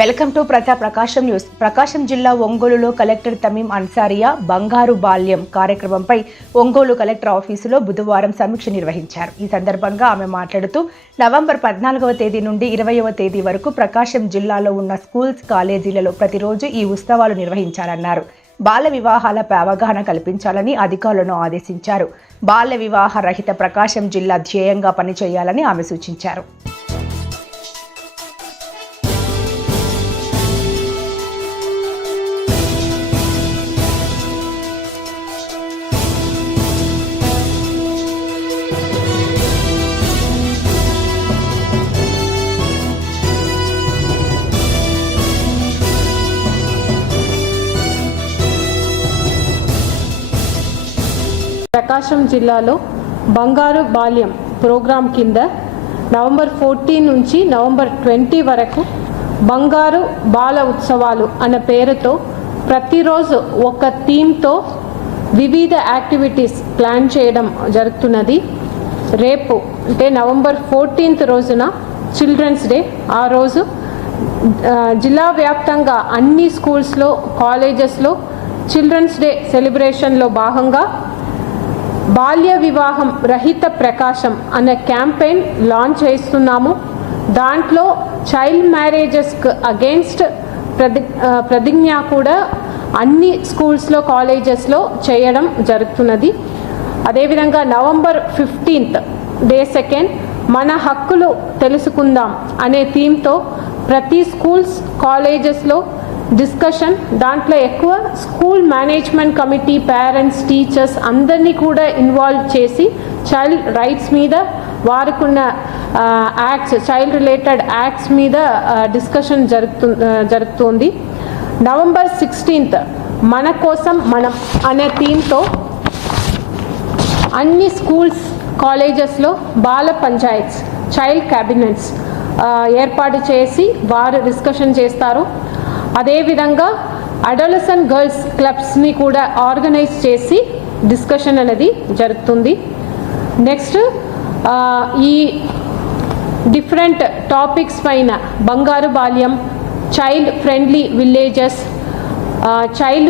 Welcome to ప్రజా ప్రకాశం news. ప్రకాశం జిల్లా ఒంగోలులో కలెక్టర్ తమీం అన్సారియా బంగారు బాల్యం కార్యక్రమంపై ఒంగోలు కలెక్టర్ ఆఫీసులో బుధవారం సమీక్ష నిర్వహించారు. ఈ సందర్భంగా ఆమె మాట్లాడుతూ నవంబర్ పద్నాలుగవ తేదీ నుండి ఇరవయవ తేదీ వరకు ప్రకాశం జిల్లాలో ఉన్న స్కూల్స్ కాలేజీలలో ప్రతిరోజు ఈ ఉత్సవాలు నిర్వహించాలన్నారు. బాల వివాహాలపై అవగాహన కల్పించాలని అధికారులను ఆదేశించారు. బాల్య వివాహ రహిత ప్రకాశం జిల్లా ధ్యేయంగా పనిచేయాలని ఆమె సూచించారు. ప్రకాశం జిల్లాలో బంగారు బాల్యం ప్రోగ్రాం కింద నవంబర్ ఫోర్టీన్ నుంచి నవంబర్ ట్వంటీ వరకు బంగారు బాల ఉత్సవాలు అన్న పేరుతో ప్రతిరోజు ఒక థీమ్తో వివిధ యాక్టివిటీస్ ప్లాన్ చేయడం జరుగుతున్నది. రేపు అంటే నవంబర్ ఫోర్టీన్త్ రోజున చిల్డ్రన్స్ డే. ఆ రోజు జిల్లా వ్యాప్తంగా అన్ని స్కూల్స్లో కాలేజెస్లో చిల్డ్రన్స్ డే సెలబ్రేషన్లో భాగంగా బాల్య వివాహం రహిత ప్రకాశం అనే క్యాంపెయిన్ లాంచ్ చేస్తున్నాము. దాంట్లో చైల్డ్ మ్యారేజెస్కి అగేన్స్ట్ ప్రతి ప్రతిజ్ఞ కూడా అన్ని స్కూల్స్లో కాలేజెస్లో చేయడం జరుగుతున్నది. అదేవిధంగా నవంబర్ ఫిఫ్టీన్త్ డే సెకండ్ మన హక్కులు తెలుసుకుందాం అనే థీమ్తో ప్రతి స్కూల్స్ కాలేజెస్లో డిస్కషన్ దాంట్లో ఎక్కువ school management committee parents teachers అందరినీ కూడా ఇన్వాల్వ్ చేసి చైల్డ్ రైట్స్ మీద వారికున్న యాక్ట్స్ చైల్డ్ రిలేటెడ్ యాక్ట్స్ మీద డిస్కషన్ జరుగుతు జరుగుతుంది. నవంబర్ సిక్స్టీన్త్ మన కోసం మనం అనే థీమ్తో అన్ని స్కూల్స్ కాలేజెస్లో బాల పంచాయత్స్ చైల్డ్ క్యాబినెట్స్ ఏర్పాటు చేసి వారు డిస్కషన్ చేస్తారు. అదేవిధంగా అడలసన్ గర్ల్స్ క్లబ్స్ని కూడా ఆర్గనైజ్ చేసి డిస్కషన్ అనేది జరుగుతుంది. నెక్స్ట్ ఈ డిఫరెంట్ టాపిక్స్ పైన బంగారు బాల్యం చైల్డ్ ఫ్రెండ్లీ విలేజెస్ చైల్డ్